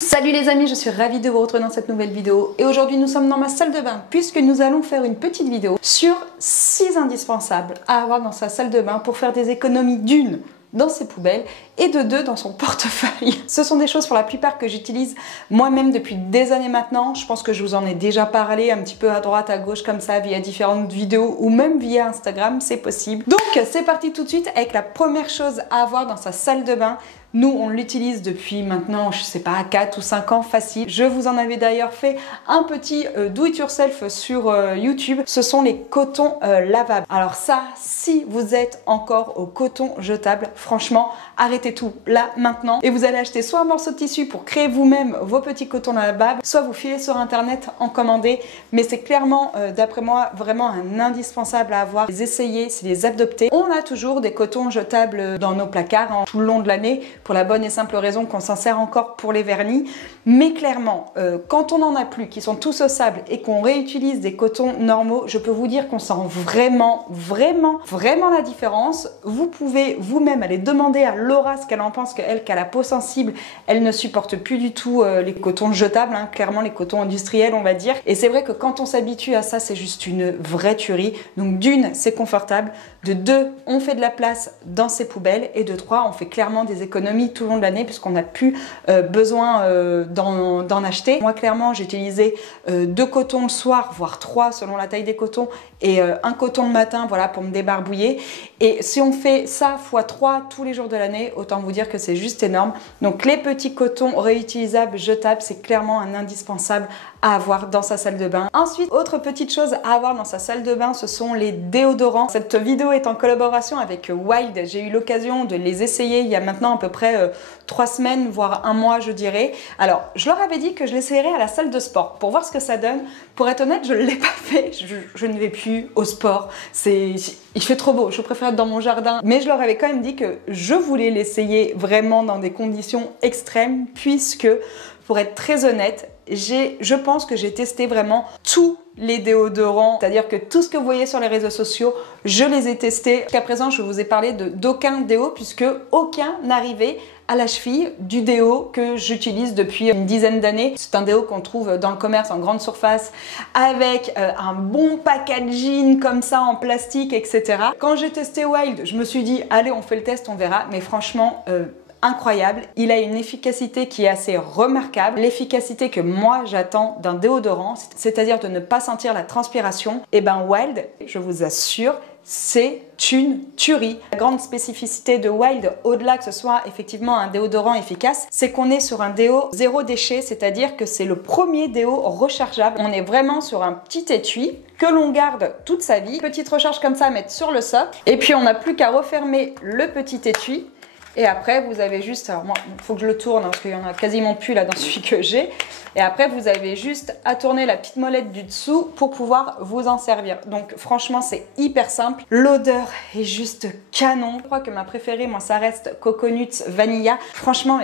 Salut les amis, je suis ravie de vous retrouver dans cette nouvelle vidéo et aujourd'hui nous sommes dans ma salle de bain puisque nous allons faire une petite vidéo sur 6 indispensables à avoir dans sa salle de bain pour faire des économies d'une dans ses poubelles et de deux dans son portefeuille. Ce sont des choses pour la plupart que j'utilise moi-même depuis des années maintenant. Je pense que je vous en ai déjà parlé un petit peu à droite, à gauche comme ça via différentes vidéos ou même via Instagram, c'est possible. Donc c'est parti tout de suite avec la première chose à avoir dans sa salle de bain. Nous, on l'utilise depuis maintenant, je sais pas, 4 ou 5 ans facile. Je vous en avais d'ailleurs fait un petit do it yourself sur YouTube. Ce sont les cotons lavables. Alors ça, si vous êtes encore au coton jetable, franchement, arrêtez tout là maintenant. Et vous allez acheter soit un morceau de tissu pour créer vous-même vos petits cotons lavables, soit vous filez sur internet en commander. Mais c'est clairement, d'après moi, vraiment un indispensable à avoir. Les essayer, c'est les adopter. On a toujours des cotons jetables dans nos placards tout le long de l'année, pour la bonne et simple raison qu'on s'en sert encore pour les vernis. Mais clairement, quand on n'en a plus, qui sont tous au sable et qu'on réutilise des cotons normaux, je peux vous dire qu'on sent vraiment la différence. Vous pouvez vous-même aller demander à Laura ce qu'elle en pense, qu'elle qui a la peau sensible, elle ne supporte plus du tout les cotons jetables, hein, clairement les cotons industriels on va dire. Et c'est vrai que quand on s'habitue à ça, c'est juste une vraie tuerie. Donc d'une, c'est confortable. De deux, on fait de la place dans ses poubelles. Et de trois, on fait clairement des économies tout le long de l'année puisqu'on n'a plus besoin d'en acheter. Moi clairement j'ai utilisé 2 cotons le soir, voire 3 selon la taille des cotons et un coton le matin, voilà, pour me débarbouiller. Et si on fait ça x 3 tous les jours de l'année, autant vous dire que c'est juste énorme. Donc les petits cotons réutilisables, jetables, c'est clairement un indispensable à avoir dans sa salle de bain. Ensuite, autre petite chose à avoir dans sa salle de bain, ce sont les déodorants. Cette vidéo est en collaboration avec Wild. J'ai eu l'occasion de les essayer il y a maintenant à peu près 3 semaines, voire un mois je dirais. Alors, je leur avais dit que je l'essayerais à la salle de sport pour voir ce que ça donne. Pour être honnête, je ne l'ai pas fait. Je ne vais plus au sport. Il fait trop beau. Je préfère être dans mon jardin. Mais je leur avais quand même dit que je voulais l'essayer vraiment dans des conditions extrêmes puisque, pour être très honnête, je pense que j'ai testé vraiment tous les déodorants, c'est-à-dire que tout ce que vous voyez sur les réseaux sociaux, je les ai testés. Jusqu'à présent, je vous ai parlé d'aucun déo puisque aucun n'arrivait à la cheville du déo que j'utilise depuis une dizaine d'années. C'est un déo qu'on trouve dans le commerce en grande surface avec un bon packaging comme ça en plastique, etc. Quand j'ai testé Wild, je me suis dit allez, on fait le test, on verra. Mais franchement, incroyable. Il a une efficacité qui est assez remarquable. L'efficacité que moi j'attends d'un déodorant, c'est-à-dire de ne pas sentir la transpiration, et ben Wild, je vous assure, c'est une tuerie. La grande spécificité de Wild, au-delà que ce soit effectivement un déodorant efficace, c'est qu'on est sur un déo zéro déchet, c'est-à-dire que c'est le premier déo rechargeable. On est vraiment sur un petit étui que l'on garde toute sa vie. Petite recharge comme ça à mettre sur le socle. Et puis on n'a plus qu'à refermer le petit étui. Et après, vous avez juste, alors moi, il faut que je le tourne hein, parce qu'il y en a quasiment plus là dans celui que j'ai. Et après, vous avez juste à tourner la petite molette du dessous pour pouvoir vous en servir. Donc franchement, c'est hyper simple. L'odeur est juste canon. Je crois que ma préférée, moi, ça reste Coconut Vanilla. Franchement,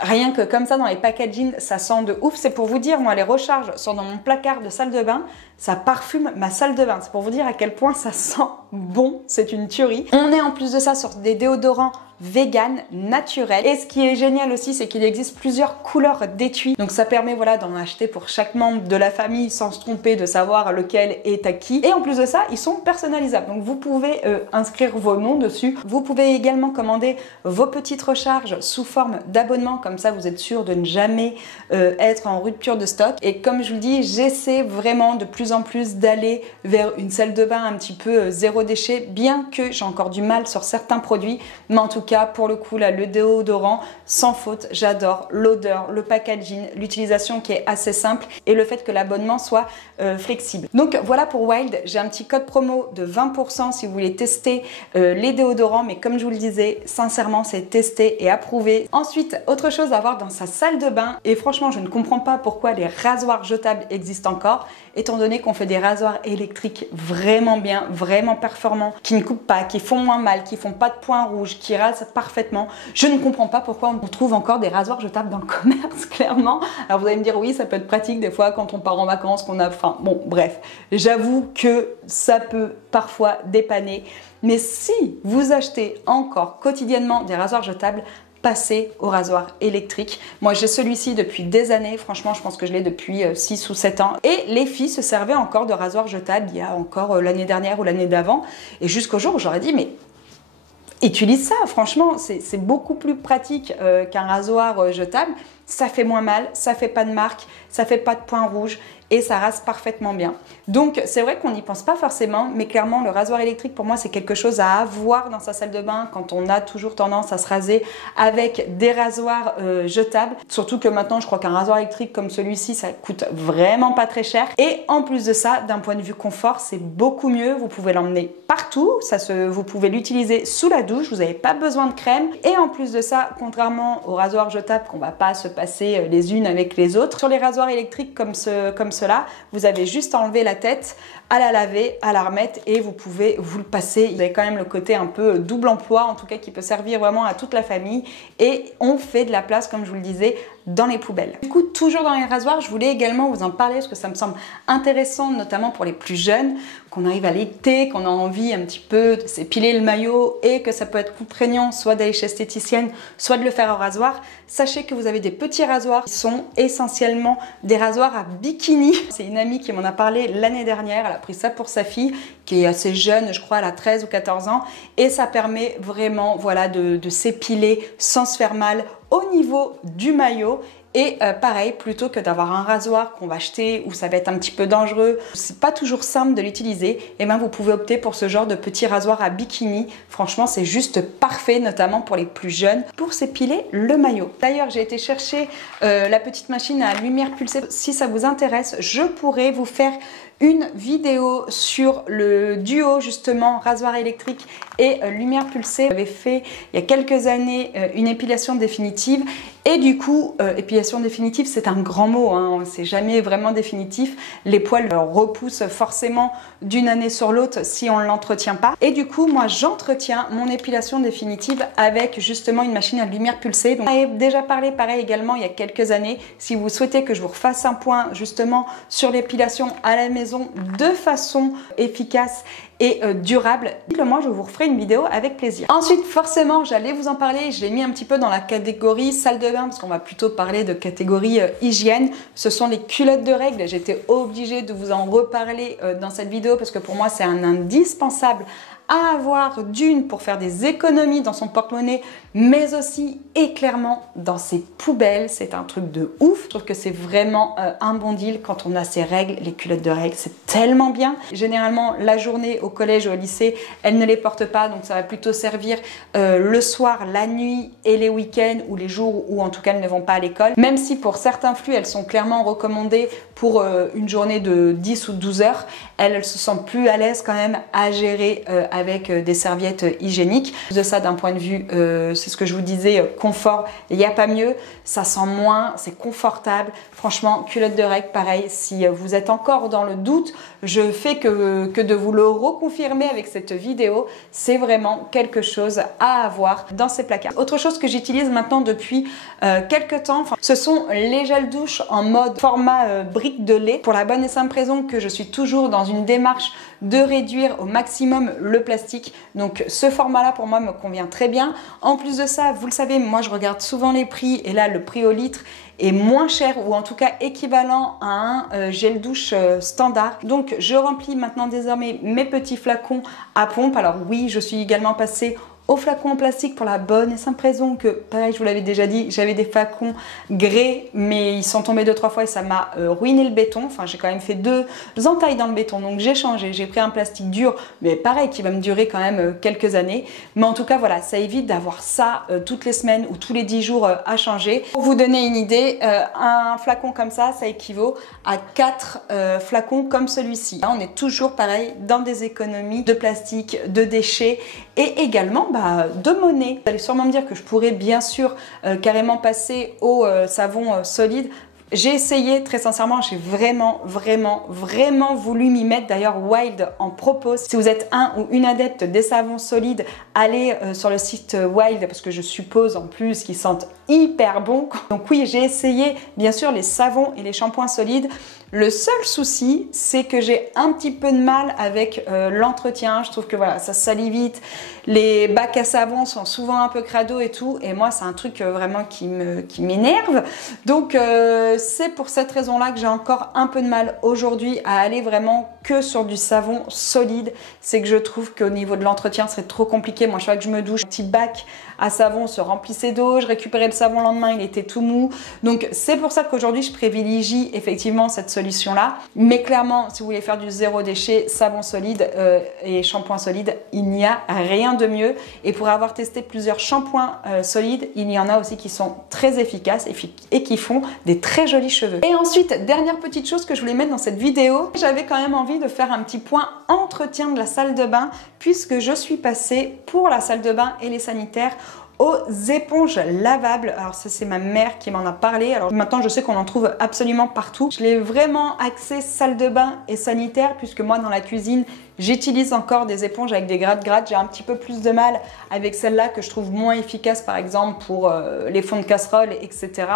rien que comme ça dans les packaging, ça sent de ouf. C'est pour vous dire, moi les recharges sont dans mon placard de salle de bain, ça parfume ma salle de bain. C'est pour vous dire à quel point ça sent bon, c'est une tuerie. On est en plus de ça sur des déodorants vegan, naturels. Et ce qui est génial aussi, c'est qu'il existe plusieurs couleurs d'étui. Donc ça permet voilà d'en acheter pour chaque membre de la famille sans se tromper de savoir lequel est à qui. Et en plus de ça, ils sont personnalisables. Donc vous pouvez inscrire vos noms dessus. Vous pouvez également commander vos petites recharges sous forme d'abonnement. Comme ça, vous êtes sûr de ne jamais être en rupture de stock. Et comme je vous le dis, j'essaie vraiment de plus en plus d'aller vers une salle de bain un petit peu zéro déchet, bien que j'ai encore du mal sur certains produits. Mais en tout cas, pour le coup, là, le déodorant, sans faute, j'adore l'odeur, le packaging, l'utilisation qui est assez simple et le fait que l'abonnement soit flexible. Donc voilà pour Wild, j'ai un petit code promo de 20% si vous voulez tester les déodorants, mais comme je vous le disais, sincèrement, c'est testé et approuvé. Ensuite, autre chose à avoir dans sa salle de bain, et franchement, je ne comprends pas pourquoi les rasoirs jetables existent encore, étant donné qu'on fait des rasoirs électriques vraiment bien, vraiment performants, qui ne coupent pas, qui font moins mal, qui font pas de points rouges, qui rasent parfaitement. Je ne comprends pas pourquoi on trouve encore des rasoirs jetables dans le commerce, clairement. Alors vous allez me dire oui, ça peut être pratique des fois quand on part en vacances, qu'on a faim. Bon, bref, j'avoue que ça peut parfois dépanner. Mais si vous achetez encore quotidiennement des rasoirs jetables, passer au rasoir électrique. Moi j'ai celui-ci depuis des années, franchement je pense que je l'ai depuis 6 ou 7 ans. Et les filles se servaient encore de rasoir jetable il y a encore l'année dernière ou l'année d'avant. Et jusqu'au jour où j'aurais dit mais utilise ça, franchement c'est beaucoup plus pratique qu'un rasoir jetable. Ça fait moins mal, ça fait pas de marque, ça fait pas de points rouges et ça rase parfaitement bien. Donc c'est vrai qu'on n'y pense pas forcément, mais clairement le rasoir électrique pour moi c'est quelque chose à avoir dans sa salle de bain quand on a toujours tendance à se raser avec des rasoirs jetables. Surtout que maintenant je crois qu'un rasoir électrique comme celui-ci ça coûte vraiment pas très cher. Et en plus de ça, d'un point de vue confort, c'est beaucoup mieux. Vous pouvez l'emmener partout, vous pouvez l'utiliser sous la douche, vous n'avez pas besoin de crème. Et en plus de ça, contrairement aux rasoirs jetables qu'on va pas se passer les unes avec les autres, sur les rasoirs électriques comme cela, vous avez juste à enlever la tête, à la laver, à la remettre et vous pouvez vous le passer. Vous avez quand même le côté un peu double emploi, en tout cas qui peut servir vraiment à toute la famille et on fait de la place, comme je vous le disais, dans les poubelles. Du coup, toujours dans les rasoirs, je voulais également vous en parler parce que ça me semble intéressant, notamment pour les plus jeunes, qu'on arrive à l'été, qu'on a envie un petit peu de s'épiler le maillot et que ça peut être contraignant soit d'aller chez l'esthéticienne, soit de le faire au rasoir. Sachez que vous avez des petits rasoirs qui sont essentiellement des rasoirs à bikini. C'est une amie qui m'en a parlé l'année dernière, elle a pris ça pour sa fille qui est assez jeune, je crois elle a 13 ou 14 ans et ça permet vraiment voilà, de s'épiler sans se faire mal au niveau du maillot. Et pareil, plutôt que d'avoir un rasoir qu'on va acheter où ça va être un petit peu dangereux, c'est pas toujours simple de l'utiliser, et bien vous pouvez opter pour ce genre de petit rasoir à bikini. Franchement, c'est juste parfait, notamment pour les plus jeunes, pour s'épiler le maillot. D'ailleurs, j'ai été chercher la petite machine à lumière pulsée. Si ça vous intéresse, je pourrais vous faire une vidéo sur le duo justement rasoir électrique et lumière pulsée. J'avais fait il y a quelques années une épilation définitive et du coup épilation définitive c'est un grand mot, hein, c'est jamais vraiment définitif. Les poils repoussent forcément d'une année sur l'autre si on ne l'entretient pas et du coup moi j'entretiens mon épilation définitive avec justement une machine à lumière pulsée. Donc, on avait déjà parlé pareil également il y a quelques années. Si vous souhaitez que je vous refasse un point justement sur l'épilation à la maison de façon efficace et durable, dites-le moi, je vous referai une vidéo avec plaisir. Ensuite, forcément, j'allais vous en parler, je l'ai mis un petit peu dans la catégorie salle de bain parce qu'on va plutôt parler de catégorie hygiène. Ce sont les culottes de règles. J'étais obligée de vous en reparler dans cette vidéo parce que pour moi, c'est un indispensable à avoir d'une pour faire des économies dans son porte-monnaie, mais aussi et clairement dans ses poubelles. C'est un truc de ouf. Je trouve que c'est vraiment un bon deal quand on a ses règles, les culottes de règles, c'est tellement bien. Généralement, la journée au collège ou au lycée, elles ne les portent pas, donc ça va plutôt servir le soir, la nuit et les week-ends ou les jours où en tout cas elles ne vont pas à l'école. Même si pour certains flux, elles sont clairement recommandées pour une journée de 10 ou 12 heures, elles se sentent plus à l'aise quand même à gérer avec des serviettes hygiéniques. De ça, d'un point de vue, c'est ce que je vous disais, confort, il n'y a pas mieux, ça sent moins, c'est confortable. Franchement, culotte de règles, pareil, si vous êtes encore dans le doute, je fais que de vous le reconfirmer avec cette vidéo, c'est vraiment quelque chose à avoir dans ces placards. Autre chose que j'utilise maintenant depuis quelques temps, ce sont les gels douche en mode format brique de lait, pour la bonne et simple raison que je suis toujours dans une démarche de réduire au maximum le plastique. Donc ce format-là pour moi me convient très bien. En plus de ça, vous le savez, moi je regarde souvent les prix et là le prix au litre est moins cher ou en tout cas équivalent à un gel douche standard. Donc je remplis maintenant désormais mes petits flacons à pompe. Alors oui, je suis également passée au flacon en plastique pour la bonne et simple raison que, pareil, je vous l'avais déjà dit, j'avais des flacons grès, mais ils sont tombés 2-3 fois et ça m'a ruiné le béton. Enfin, j'ai quand même fait 2 entailles dans le béton, donc j'ai changé. J'ai pris un plastique dur, mais pareil, qui va me durer quand même quelques années. Mais en tout cas, voilà, ça évite d'avoir ça toutes les semaines ou tous les 10 jours à changer. Pour vous donner une idée, un flacon comme ça équivaut à 4 flacons comme celui-ci. Là, on est toujours pareil dans des économies de plastique, de déchets et également de monnaie. Vous allez sûrement me dire que je pourrais bien sûr carrément passer au savon solide. J'ai essayé, très sincèrement, j'ai vraiment voulu m'y mettre. D'ailleurs, Wild en propose. Si vous êtes un ou une adepte des savons solides, allez sur le site Wild, parce que je suppose en plus qu'ils sentent hyper bon. Donc oui, j'ai essayé bien sûr les savons et les shampoings solides. Le seul souci, c'est que j'ai un petit peu de mal avec l'entretien. Je trouve que voilà, ça salit vite. Les bacs à savon sont souvent un peu crado et tout. Et moi, c'est un truc vraiment qui m'énerve. Donc, c'est pour cette raison-là que j'ai encore un peu de mal aujourd'hui à aller vraiment que sur du savon solide. C'est que je trouve qu'au niveau de l'entretien, c'est trop compliqué. Moi, chaque fois que je me douche, un petit bac à savon se remplissait d'eau. Je récupérais le savon le lendemain, il était tout mou. Donc, c'est pour ça qu'aujourd'hui, je privilégie effectivement cette solution-là. Mais clairement, si vous voulez faire du zéro déchet, savon solide et shampoing solide, il n'y a rien de mieux. Et pour avoir testé plusieurs shampoings solides, il y en a aussi qui sont très efficaces et qui font des très jolis cheveux. Et ensuite, dernière petite chose que je voulais mettre dans cette vidéo, j'avais quand même envie de faire un petit point entretien de la salle de bain puisque je suis passée pour la salle de bain et les sanitaires aux éponges lavables. Alors ça, c'est ma mère qui m'en a parlé. Alors maintenant, je sais qu'on en trouve absolument partout. Je l'ai vraiment axé salle de bain et sanitaire puisque moi, dans la cuisine, j'utilise encore des éponges avec des gratte-gratte. J'ai un petit peu plus de mal avec celle-là que je trouve moins efficace, par exemple, pour les fonds de casserole, etc.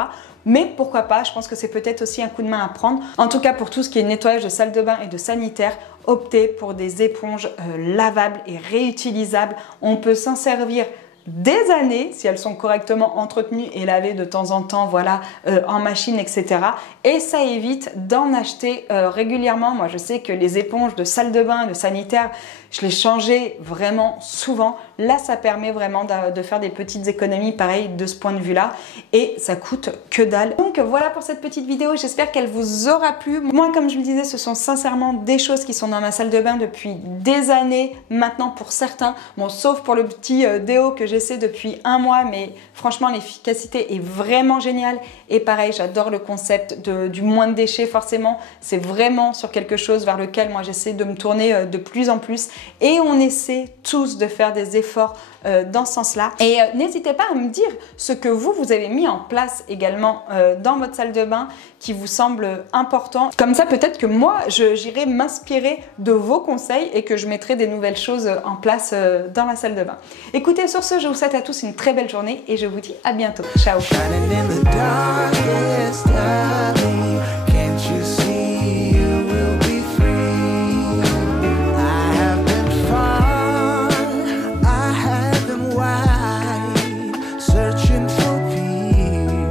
Mais pourquoi pas, je pense que c'est peut-être aussi un coup de main à prendre. En tout cas, pour tout ce qui est nettoyage de salle de bain et de sanitaire, optez pour des éponges lavables et réutilisables. On peut s'en servir des années si elles sont correctement entretenues et lavées de temps en temps, voilà, en machine, etc. Et ça évite d'en acheter régulièrement. Moi, je sais que les éponges de salle de bain, de sanitaire, je les changeais vraiment souvent. Là, ça permet vraiment de faire des petites économies, pareil, de ce point de vue-là. Et ça coûte que dalle. Donc, voilà pour cette petite vidéo. J'espère qu'elle vous aura plu. Moi, comme je vous le disais, ce sont sincèrement des choses qui sont dans ma salle de bain depuis des années maintenant pour certains. Bon, sauf pour le petit déo que j'essaie depuis un mois, mais franchement, l'efficacité est vraiment géniale. Et pareil, j'adore le concept du moins de déchets, forcément. C'est vraiment sur quelque chose vers lequel moi, j'essaie de me tourner de plus en plus. Et on essaie tous de faire des efforts dans ce sens-là. Et n'hésitez pas à me dire ce que vous avez mis en place également dans votre salle de bain qui vous semble important. Comme ça, peut-être que moi, j'irai m'inspirer de vos conseils et que je mettrai des nouvelles choses en place dans la salle de bain. Écoutez, sur ce, je vous souhaite à tous une très belle journée et je vous dis à bientôt. Ciao!